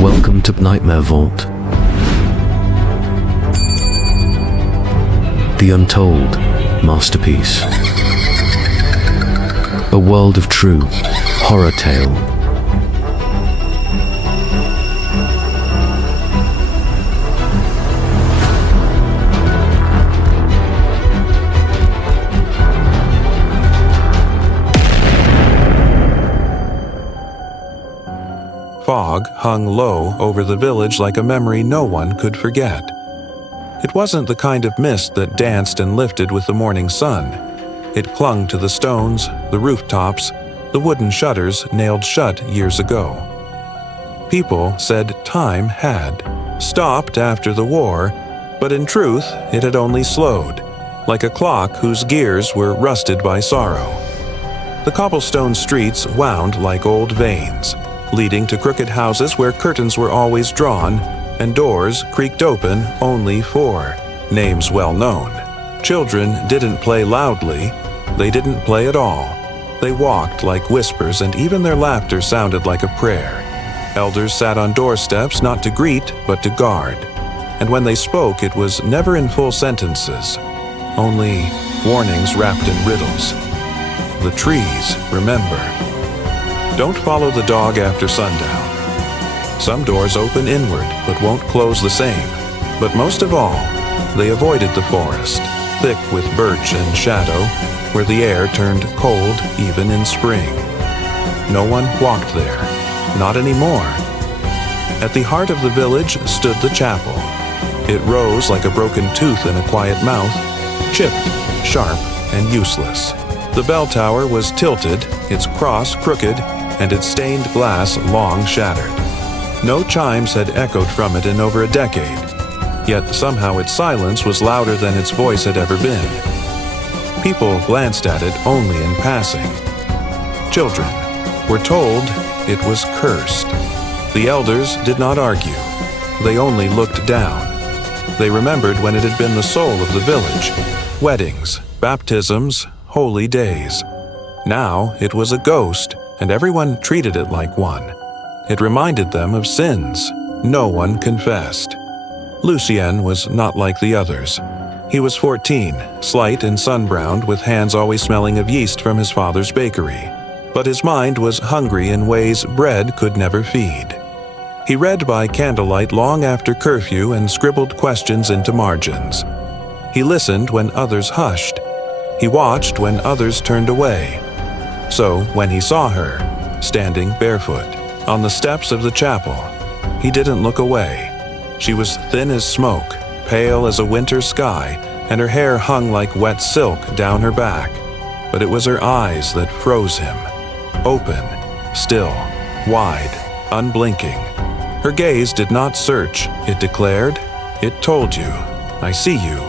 Welcome to Nightmare Vault. The untold masterpiece. A world of true horror tale. Fog hung low over the village like a memory no one could forget. It wasn't the kind of mist that danced and lifted with the morning sun. It clung to the stones, the rooftops, the wooden shutters nailed shut years ago. People said time had stopped after the war, but in truth it had only slowed, like a clock whose gears were rusted by sorrow. The cobblestone streets wound like old veins, leading to crooked houses where curtains were always drawn and doors creaked open only for names well known. Children didn't play loudly, they didn't play at all. They walked like whispers, and even their laughter sounded like a prayer. Elders sat on doorsteps not to greet but to guard, and when they spoke it was never in full sentences, only warnings wrapped in riddles. The trees remember. Don't follow the dog after sundown. Some doors open inward, but won't close the same. But most of all, they avoided the forest, thick with birch and shadow, where the air turned cold even in spring. No one walked there, not anymore. At the heart of the village stood the chapel. It rose like a broken tooth in a quiet mouth, chipped, sharp, and useless. The bell tower was tilted, its cross crooked, and its stained glass long shattered. No chimes had echoed from it in over a decade, yet somehow its silence was louder than its voice had ever been. People glanced at it only in passing. Children were told it was cursed. The elders did not argue. They only looked down. They remembered when it had been the soul of the village, weddings, baptisms, holy days. Now it was a ghost, and everyone treated it like one. It reminded them of sins no one confessed. Lucien was not like the others. He was 14, slight and sun-browned, with hands always smelling of yeast from his father's bakery. But his mind was hungry in ways bread could never feed. He read by candlelight long after curfew and scribbled questions into margins. He listened when others hushed. He watched when others turned away. So, when he saw her, standing barefoot, on the steps of the chapel, he didn't look away. She was thin as smoke, pale as a winter sky, and her hair hung like wet silk down her back. But it was her eyes that froze him. Open, still, wide, unblinking. Her gaze did not search, it declared. It told you, I see you,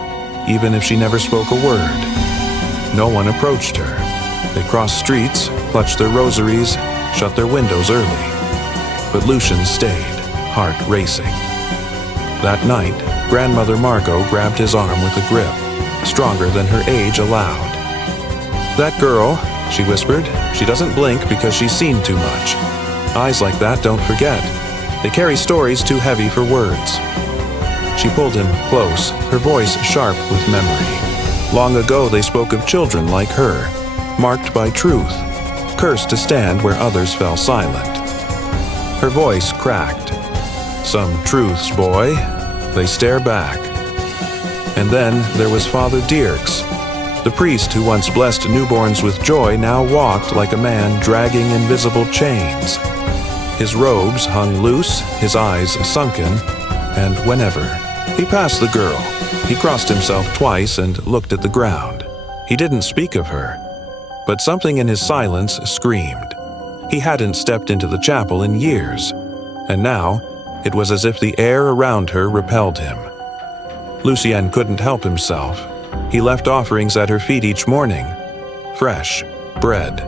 even if she never spoke a word. No one approached her. They crossed streets, clutched their rosaries, shut their windows early. But Lucien stayed, heart racing. That night, Grandmother Margot grabbed his arm with a grip, stronger than her age allowed. That girl, she whispered, she doesn't blink because she's seen too much. Eyes like that don't forget. They carry stories too heavy for words. She pulled him close, her voice sharp with memory. Long ago they spoke of children like her, marked by truth, cursed to stand where others fell silent. Her voice cracked. Some truths, boy. They stare back. And then there was Father Dierks. The priest who once blessed newborns with joy now walked like a man dragging invisible chains. His robes hung loose, his eyes sunken, and whenever he passed the girl, he crossed himself twice and looked at the ground. He didn't speak of her, but something in his silence screamed. He hadn't stepped into the chapel in years, and now it was as if the air around her repelled him. Lucien couldn't help himself. He left offerings at her feet each morning. Fresh, bread,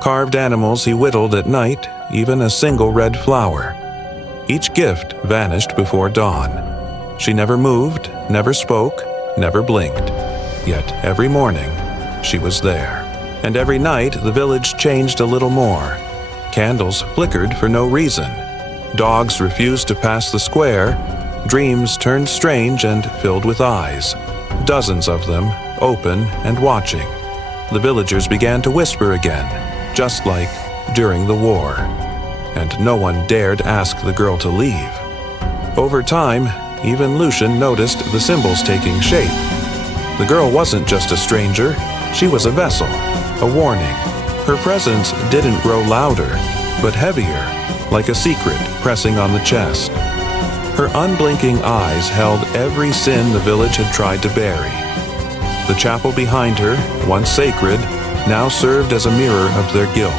carved animals he whittled at night, even a single red flower. Each gift vanished before dawn. She never moved, never spoke, never blinked. Yet every morning, she was there. And every night, the village changed a little more. Candles flickered for no reason. Dogs refused to pass the square. Dreams turned strange and filled with eyes, dozens of them, open and watching. The villagers began to whisper again, just like during the war, and no one dared ask the girl to leave. Over time, even Lucian noticed the symbols taking shape. The girl wasn't just a stranger, she was a vessel, a warning. Her presence didn't grow louder, but heavier, like a secret pressing on the chest. Her unblinking eyes held every sin the village had tried to bury. The chapel behind her, once sacred, now served as a mirror of their guilt.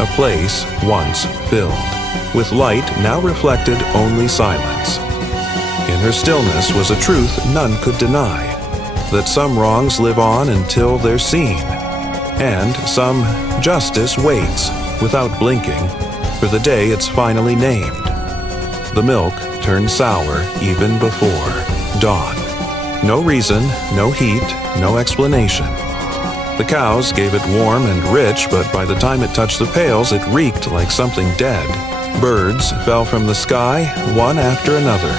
A place once filled, with light now reflected only silence. In her stillness was a truth none could deny, that some wrongs live on until they're seen, and some justice waits, without blinking, for the day it's finally named. The milk turned sour even before dawn. No reason, no heat, no explanation. The cows gave it warm and rich, but by the time it touched the pails, it reeked like something dead. Birds fell from the sky, one after another,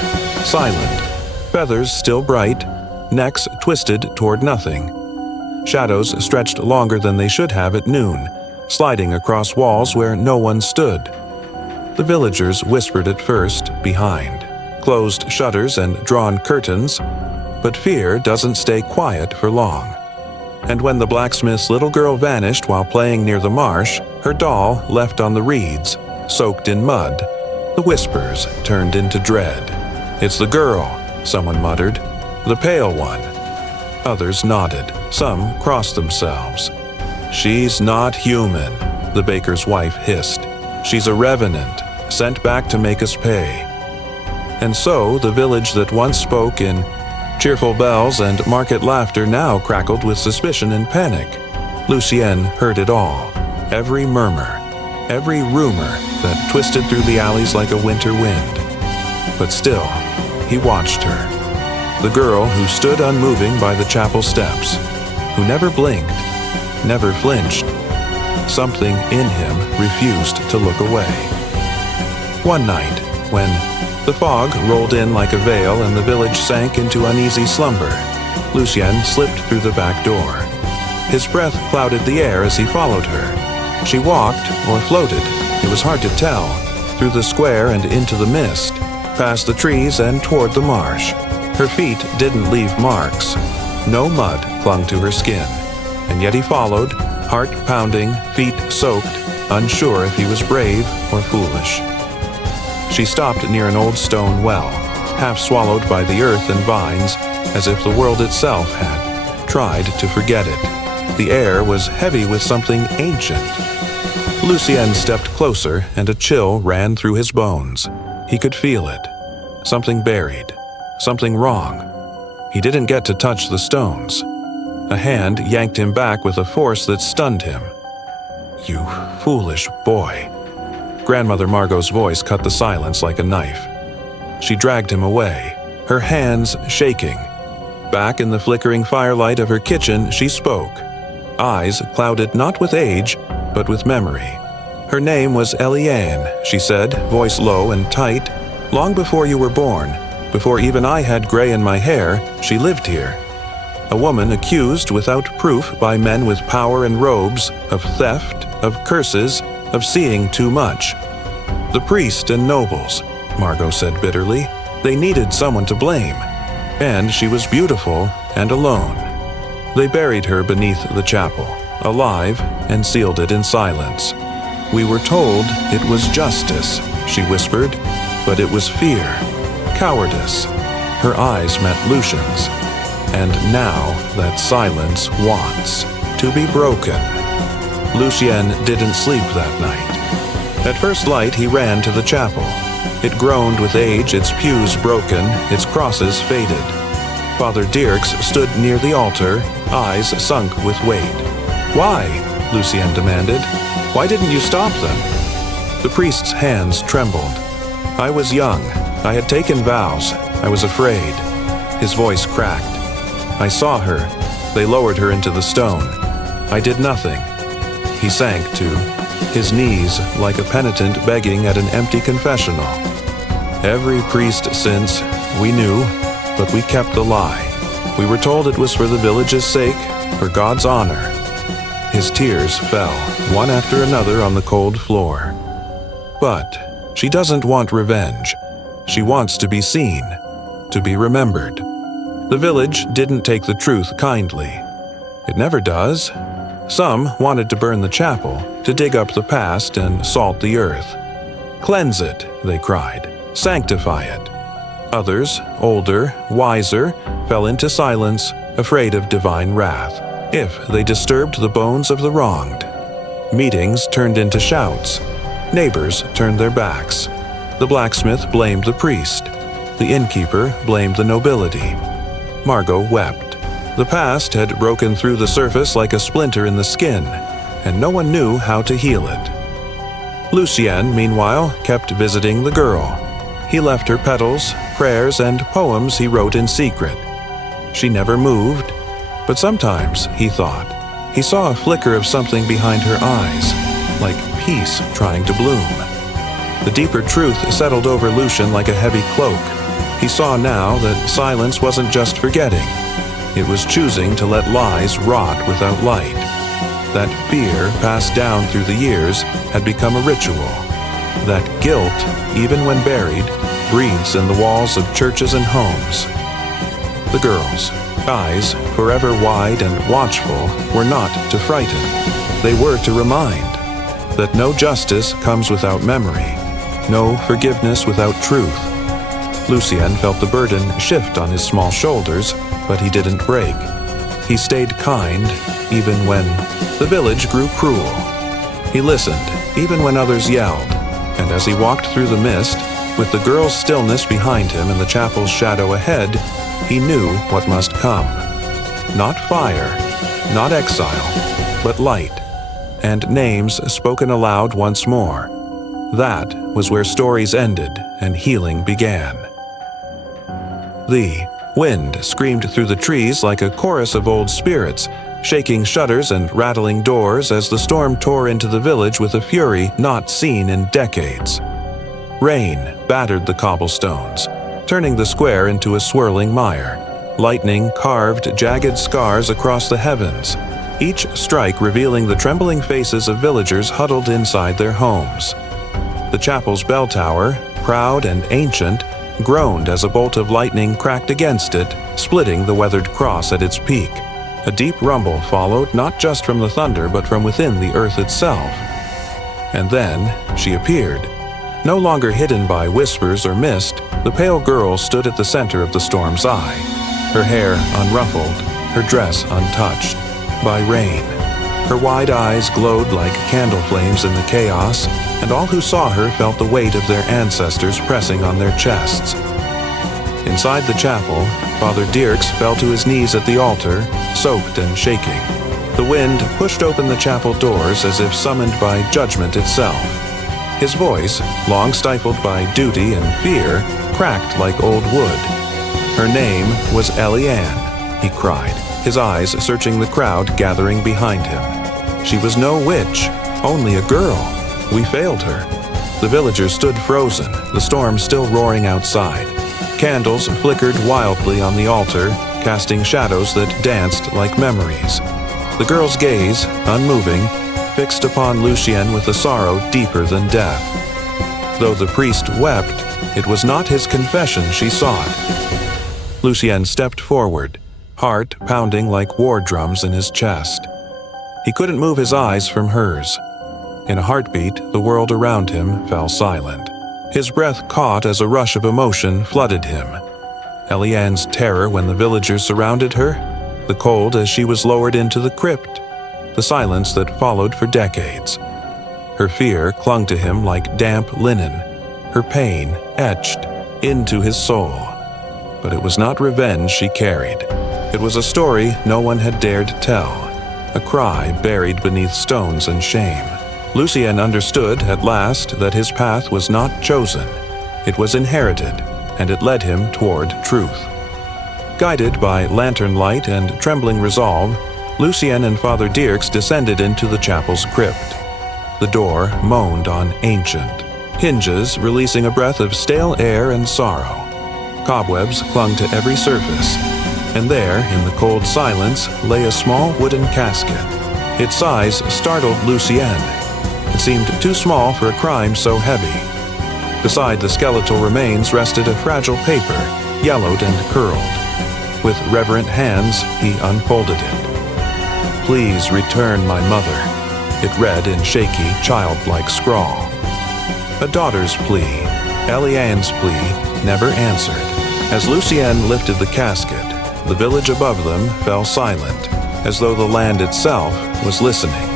silent, feathers still bright, necks twisted toward nothing. Shadows stretched longer than they should have at noon, sliding across walls where no one stood. The villagers whispered at first, behind, closed shutters and drawn curtains, but fear doesn't stay quiet for long. And when the blacksmith's little girl vanished while playing near the marsh, her doll left on the reeds, soaked in mud, the whispers turned into dread. "It's the girl," someone muttered. "The pale one." Others nodded. Some crossed themselves. "She's not human," the baker's wife hissed. "She's a revenant, sent back to make us pay." And so the village that once spoke in cheerful bells and market laughter now crackled with suspicion and panic. Lucien heard it all, every murmur, every rumor that twisted through the alleys like a winter wind. But still, he watched her. The girl who stood unmoving by the chapel steps, who never blinked, never flinched. Something in him refused to look away. One night, when the fog rolled in like a veil and the village sank into uneasy slumber, Lucien slipped through the back door. His breath clouded the air as he followed her. She walked, or floated, it was hard to tell, through the square and into the mist, past the trees and toward the marsh. Her feet didn't leave marks. No mud clung to her skin. And yet he followed, heart pounding, feet soaked, unsure if he was brave or foolish. She stopped near an old stone well, half swallowed by the earth and vines, as if the world itself had tried to forget it. The air was heavy with something ancient. Lucien stepped closer, and a chill ran through his bones. He could feel it. Something buried. Something wrong. He didn't get to touch the stones. A hand yanked him back with a force that stunned him. "You foolish boy." Grandmother Margot's voice cut the silence like a knife. She dragged him away, her hands shaking. Back in the flickering firelight of her kitchen, she spoke. Eyes clouded not with age, but with memory. Her name was Eliane, she said, voice low and tight. "Long before you were born, before even I had gray in my hair, she lived here. A woman accused without proof by men with power and robes, of theft, of curses, of seeing too much. The priest and nobles," Margot said bitterly, "they needed someone to blame. And she was beautiful and alone. They buried her beneath the chapel, alive, and sealed it in silence. We were told it was justice," she whispered, "but it was fear, cowardice." Her eyes met Lucian's. "And now that silence wants to be broken." Lucien didn't sleep that night. At first light, he ran to the chapel. It groaned with age, its pews broken, its crosses faded. Father Dirks stood near the altar, eyes sunk with weight. "Why?" Lucien demanded. "Why didn't you stop them?" The priest's hands trembled. "I was young. I had taken vows. I was afraid." His voice cracked. "I saw her. They lowered her into the stone. I did nothing." He sank to his knees like a penitent begging at an empty confessional. Every priest since, we knew, but we kept the lie. We were told it was for the village's sake, for God's honor. His tears fell, one after another, on the cold floor. But she doesn't want revenge. She wants to be seen, to be remembered. The village didn't take the truth kindly. It never does. Some wanted to burn the chapel, to dig up the past and salt the earth. Cleanse it, they cried. Sanctify it. Others, older, wiser, fell into silence, afraid of divine wrath, if they disturbed the bones of the wronged. Meetings turned into shouts. Neighbors turned their backs. The blacksmith blamed the priest. The innkeeper blamed the nobility. Margot wept. The past had broken through the surface like a splinter in the skin, and no one knew how to heal it. Lucien, meanwhile, kept visiting the girl. He left her petals, prayers, and poems he wrote in secret. She never moved, but sometimes, he thought, he saw a flicker of something behind her eyes, like peace trying to bloom. The deeper truth settled over Lucien like a heavy cloak. He saw now that silence wasn't just forgetting. It was choosing to let lies rot without light. That fear, passed down through the years, had become a ritual. That guilt, even when buried, breathes in the walls of churches and homes. The girl's eyes, forever wide and watchful, were not to frighten. They were to remind that no justice comes without memory, no forgiveness without truth. Lucien felt the burden shift on his small shoulders, but he didn't break. He stayed kind, even when the village grew cruel. He listened, even when others yelled, and as he walked through the mist, with the girl's stillness behind him and the chapel's shadow ahead, he knew what must come. Not fire, not exile, but light, and names spoken aloud once more. That was where stories ended and healing began. The wind screamed through the trees like a chorus of old spirits, shaking shutters and rattling doors as the storm tore into the village with a fury not seen in decades. Rain battered the cobblestones, turning the square into a swirling mire. Lightning carved jagged scars across the heavens, each strike revealing the trembling faces of villagers huddled inside their homes. The chapel's bell tower, proud and ancient, groaned as a bolt of lightning cracked against it, splitting the weathered cross at its peak. A deep rumble followed not just from the thunder but from within the earth itself. And then she appeared. No longer hidden by whispers or mist, the pale girl stood at the center of the storm's eye, her hair unruffled, her dress untouched by rain. Her wide eyes glowed like candle flames in the chaos, and all who saw her felt the weight of their ancestors pressing on their chests. Inside the chapel, Father Dirks fell to his knees at the altar, soaked and shaking. The wind pushed open the chapel doors as if summoned by judgment itself. His voice, long stifled by duty and fear, cracked like old wood. Her name was Eliane, he cried, his eyes searching the crowd gathering behind him. She was no witch, only a girl. We failed her. The villagers stood frozen, the storm still roaring outside. Candles flickered wildly on the altar, casting shadows that danced like memories. The girl's gaze, unmoving, fixed upon Lucien with a sorrow deeper than death. Though the priest wept, it was not his confession she sought. Lucien stepped forward, heart pounding like war drums in his chest. He couldn't move his eyes from hers. In a heartbeat, the world around him fell silent. His breath caught as a rush of emotion flooded him. Eliane's terror when the villagers surrounded her, the cold as she was lowered into the crypt, the silence that followed for decades. Her fear clung to him like damp linen, her pain etched into his soul. But it was not revenge she carried. It was a story no one had dared tell, a cry buried beneath stones and shame. Lucien understood at last that his path was not chosen. It was inherited, and it led him toward truth. Guided by lantern light and trembling resolve, Lucien and Father Dirks descended into the chapel's crypt. The door moaned on ancient hinges, releasing a breath of stale air and sorrow. Cobwebs clung to every surface, and there, in the cold silence, lay a small wooden casket. Its size startled Lucienne. It seemed too small for a crime so heavy. Beside the skeletal remains rested a fragile paper, yellowed and curled. With reverent hands, he unfolded it. "Please return my mother," it read in shaky, childlike scrawl. A daughter's plea, Eliane's plea, never answered. As Lucienne lifted the casket, the village above them fell silent, as though the land itself was listening.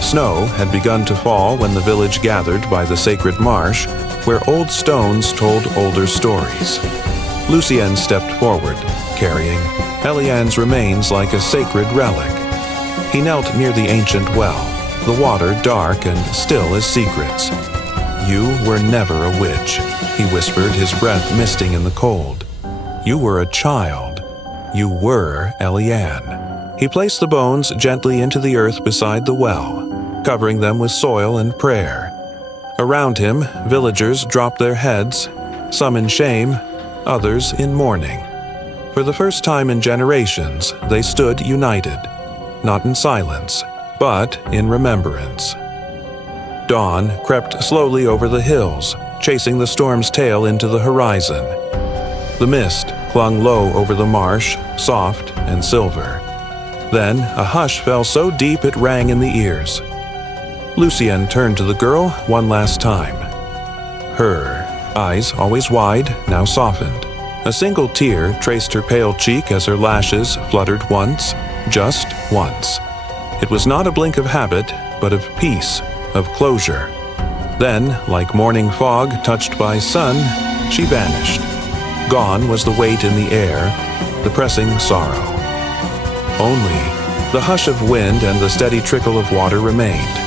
Snow had begun to fall when the village gathered by the sacred marsh, where old stones told older stories. Lucienne stepped forward, carrying Eliane's remains like a sacred relic. He knelt near the ancient well, the water dark and still as secrets. "You were never a witch," he whispered, his breath misting in the cold. "You were a child. You were Eliane." He placed the bones gently into the earth beside the well, covering them with soil and prayer. Around him, villagers dropped their heads, some in shame, others in mourning. For the first time in generations, they stood united, not in silence, but in remembrance. Dawn crept slowly over the hills, chasing the storm's tail into the horizon. The mist clung low over the marsh, soft and silver. Then a hush fell so deep it rang in the ears. Lucienne turned to the girl one last time. Her eyes, always wide, now softened. A single tear traced her pale cheek as her lashes fluttered once, just once. It was not a blink of habit, but of peace, of closure. Then, like morning fog touched by sun, she vanished. Gone was the weight in the air, the pressing sorrow. Only the hush of wind and the steady trickle of water remained.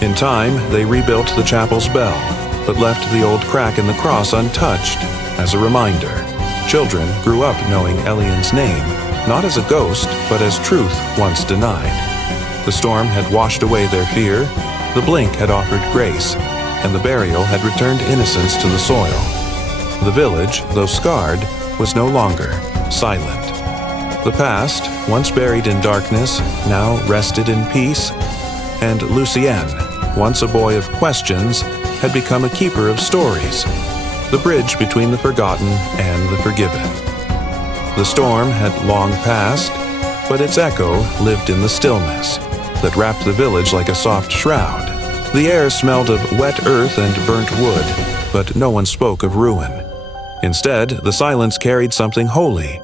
In time, they rebuilt the chapel's bell, but left the old crack in the cross untouched, as a reminder. Children grew up knowing Eliane's name, not as a ghost, but as truth once denied. The storm had washed away their fear, the blink had offered grace, and the burial had returned innocence to the soil. The village, though scarred, was no longer silent. The past, once buried in darkness, now rested in peace, and Lucienne, once a boy of questions, had become a keeper of stories, the bridge between the forgotten and the forgiven. The storm had long passed, but its echo lived in the stillness that wrapped the village like a soft shroud. The air smelled of wet earth and burnt wood, but no one spoke of ruin. Instead, the silence carried something holy,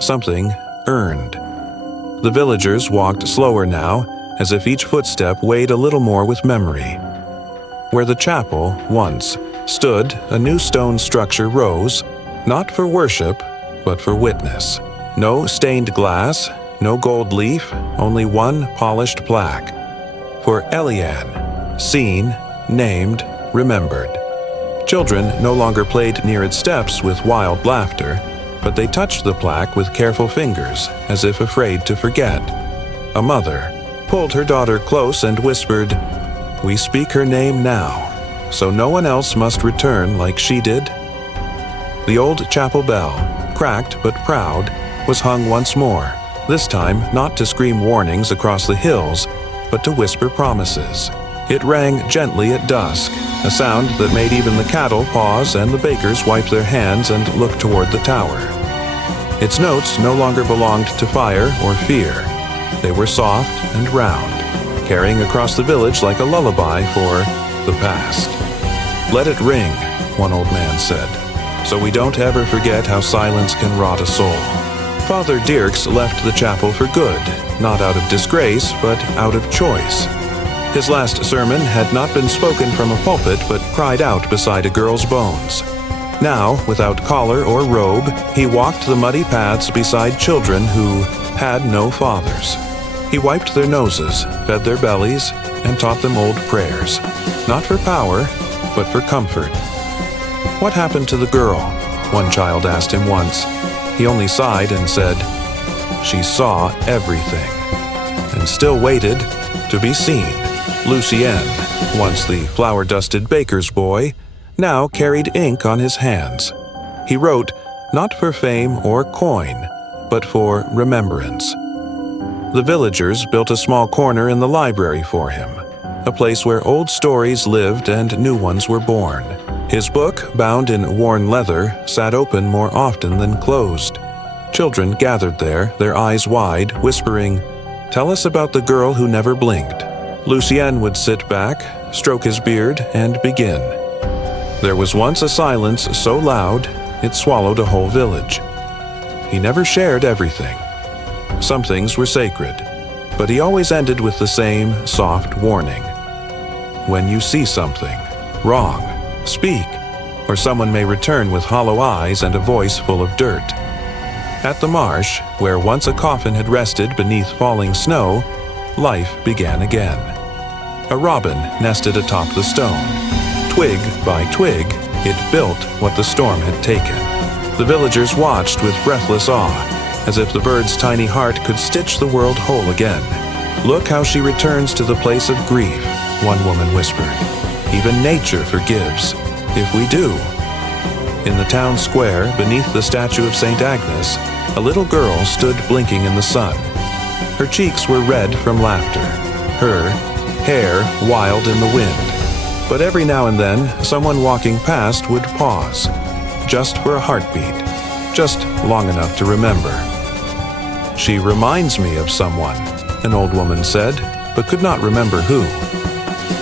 something earned. The villagers walked slower now, as if each footstep weighed a little more with memory. Where the chapel once stood, a new stone structure rose, not for worship, but for witness. No stained glass, no gold leaf, only one polished plaque. For Eliane, seen, named, remembered. Children no longer played near its steps with wild laughter, but they touched the plaque with careful fingers, as if afraid to forget. A mother pulled her daughter close and whispered, "We speak her name now, so no one else must return like she did." The old chapel bell, cracked but proud, was hung once more, this time not to scream warnings across the hills, but to whisper promises. It rang gently at dusk, a sound that made even the cattle pause and the bakers wipe their hands and look toward the tower. Its notes no longer belonged to fire or fear. They were soft and round, carrying across the village like a lullaby for the past. "Let it ring," one old man said, "so we don't ever forget how silence can rot a soul." Father Dirks left the chapel for good, not out of disgrace, but out of choice. His last sermon had not been spoken from a pulpit, but cried out beside a girl's bones. Now, without collar or robe, he walked the muddy paths beside children who had no fathers. He wiped their noses, fed their bellies, and taught them old prayers, not for power, but for comfort. "What happened to the girl?" one child asked him once. He only sighed and said, "She saw everything, and still waited to be seen." Lucien, once the flour-dusted baker's boy, now carried ink on his hands. He wrote, not for fame or coin, but for remembrance. The villagers built a small corner in the library for him, a place where old stories lived and new ones were born. His book, bound in worn leather, sat open more often than closed. Children gathered there, their eyes wide, whispering, "Tell us about the girl who never blinked." Lucien would sit back, stroke his beard, and begin. There was once a silence so loud, it swallowed a whole village. He never shared everything. Some things were sacred, but he always ended with the same soft warning. When you see something wrong, speak, or someone may return with hollow eyes and a voice full of dirt. At the marsh, where once a coffin had rested beneath falling snow, life began again. A robin nested atop the stone. Twig by twig, it built what the storm had taken. The villagers watched with breathless awe, as if the bird's tiny heart could stitch the world whole again. "Look how she returns to the place of grief," one woman whispered. "Even nature forgives, if we do." In the town square, beneath the statue of St. Agnes, a little girl stood blinking in the sun. Her cheeks were red from laughter, her hair wild in the wind. But every now and then, someone walking past would pause, just for a heartbeat, just long enough to remember. "She reminds me of someone," an old woman said, but could not remember who.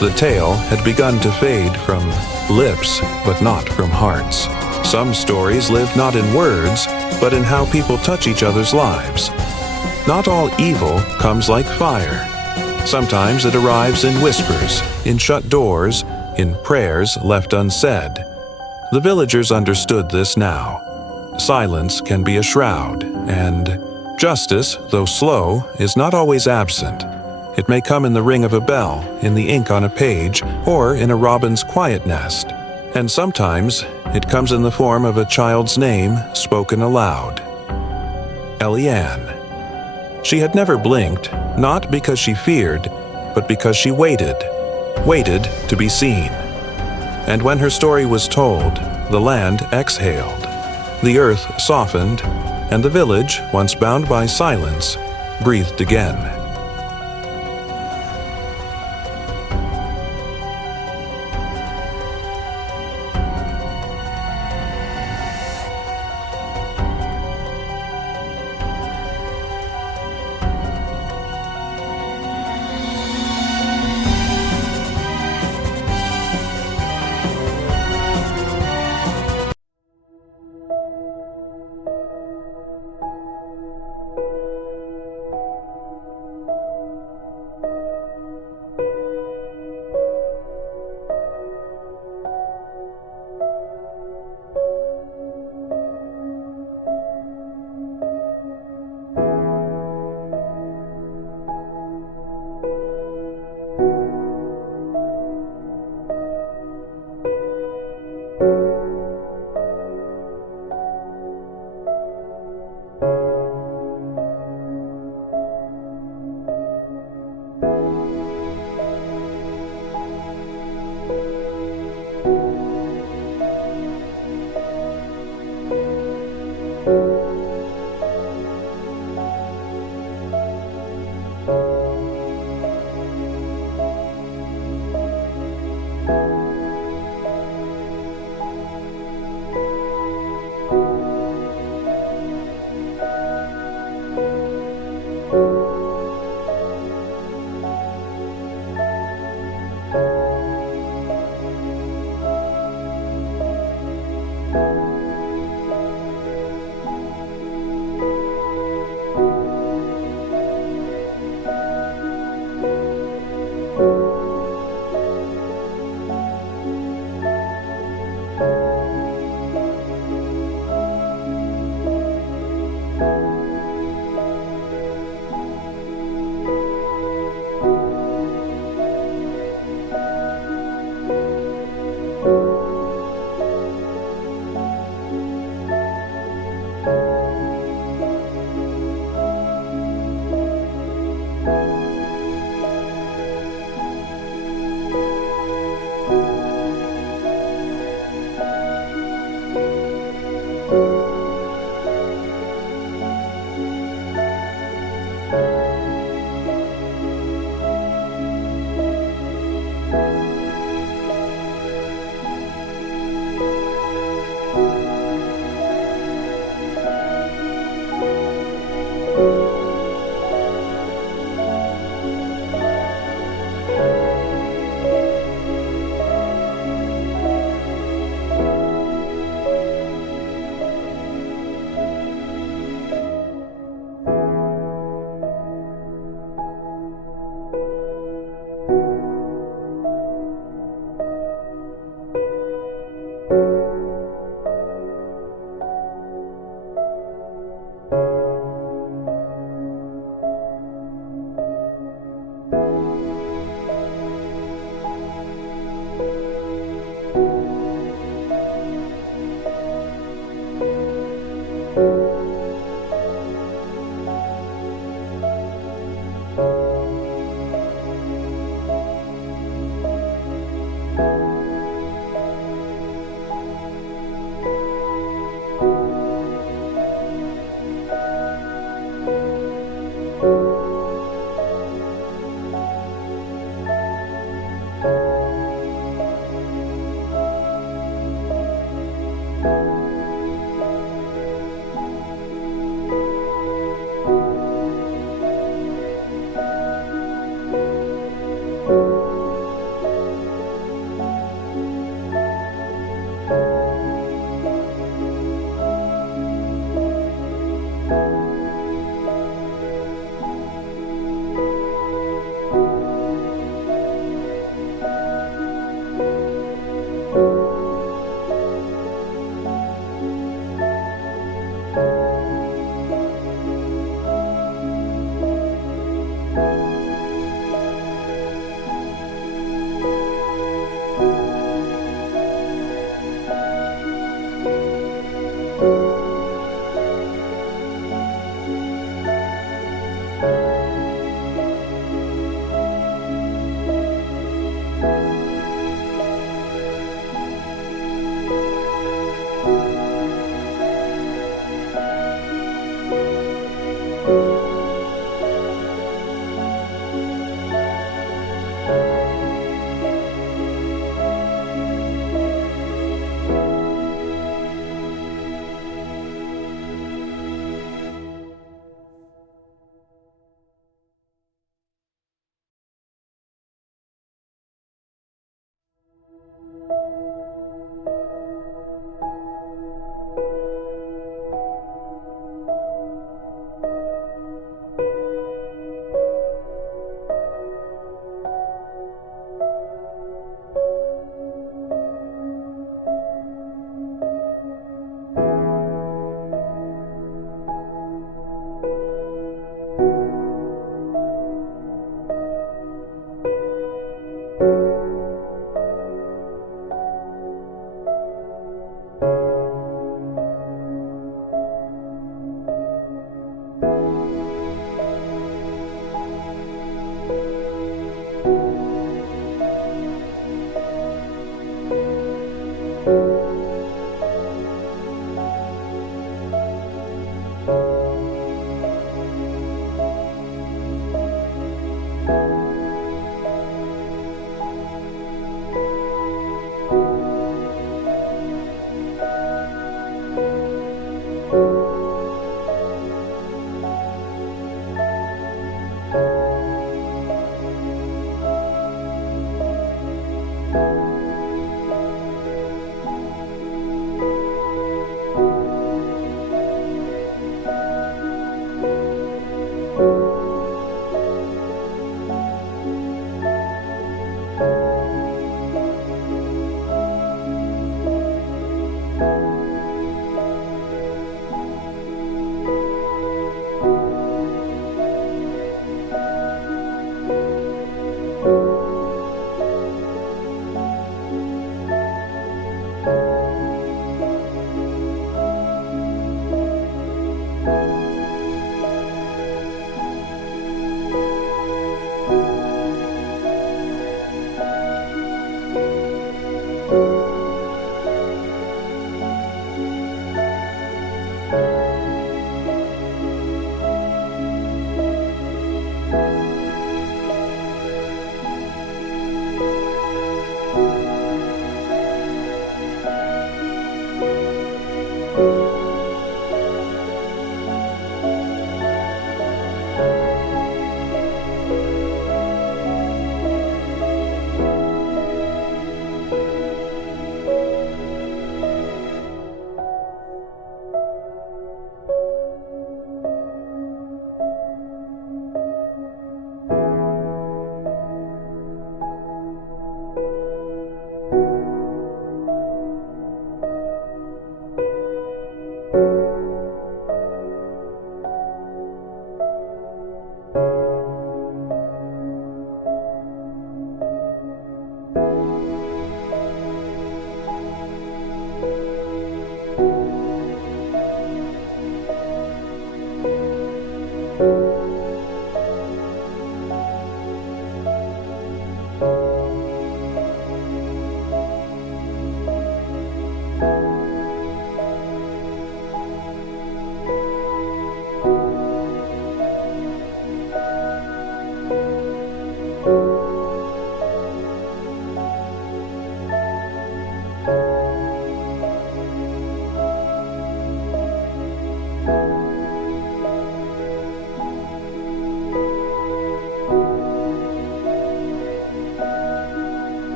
The tale had begun to fade from lips, but not from hearts. Some stories live not in words, but in how people touch each other's lives. Not all evil comes like fire. Sometimes it arrives in whispers, in shut doors, in prayers left unsaid. The villagers understood this now. Silence can be a shroud, and justice, though slow, is not always absent. It may come in the ring of a bell, in the ink on a page, or in a robin's quiet nest. And sometimes it comes in the form of a child's name spoken aloud. Eliane. She had never blinked, not because she feared, but because she waited to be seen. And when her story was told, the land exhaled, the earth softened, and the village, once bound by silence, breathed again.